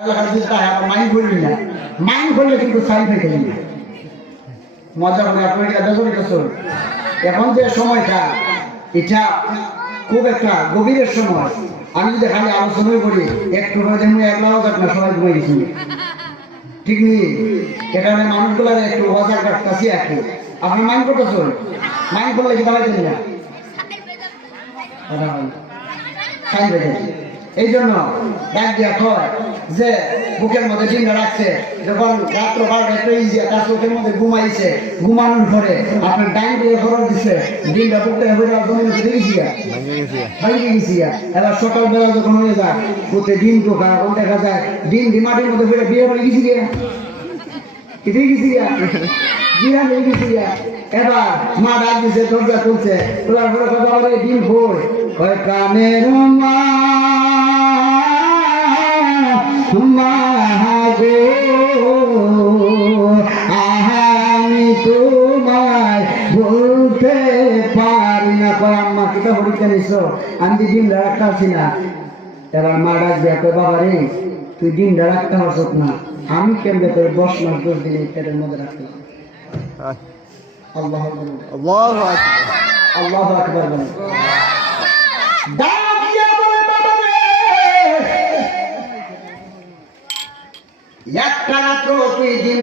Mind করবি না, mind করলে কিন্তু সাইড হয়ে গেলি না। মজা করে এখন যে সময়টা এটা খুব একটা গভীরের সময়। আমি যদি খালি আলোচনা করি একটু একলাও যাক না, সবাই ঘুমিয়ে গেছি, ঠিক নেই? এখানে মানুষগুলো একটু বাজার কাছে একটু আপনি মাইন্ড করতেছেন, মাইন্ড করলে কি দাঁড়াই দেন না, এই জন্য ডাক দিয়া কয় যে বুকের মধ্যে ডিমটা রাখছে, যখন রাত্র 12টা তার চোখের মধ্যে ঘুমাইছে, ঘুমানোর পরে আপনার ডাইন দিয়ে খরচ দিচ্ছে, ডিমটা বুকটা এবার সকালবেলা যখন হয়ে যায় বুকে ডিম ঢোকা, দেখা যায় ডিম মাটির মধ্যে ফেলে বিয়ে করে গেছি গিয়া, এটাই গেছি গিয়া বিয়া হয়ে গেছি গিয়া। এবার মা ডাক দিচ্ছে, দরজা খুলছে, তোলার পরে কথা বলে ডিম ভোর হয় কানের মা আমি তোমায় বলতে পারি না, আম্মা কিতা হরিতে নিছ, আমি ডিমটা রাখতে পারছি না। এবার মা ডাক দিয়া কয়, বাবা রে তুই ডিমটা রাখতে পারছ না, আমি কেমনে তোর 10 মাস 10 দিন পেটের মধ্যে রাখতে পারি। আল্লাহ আল্লাহ আকবার বলেন। একটা রাত্র তুই দিন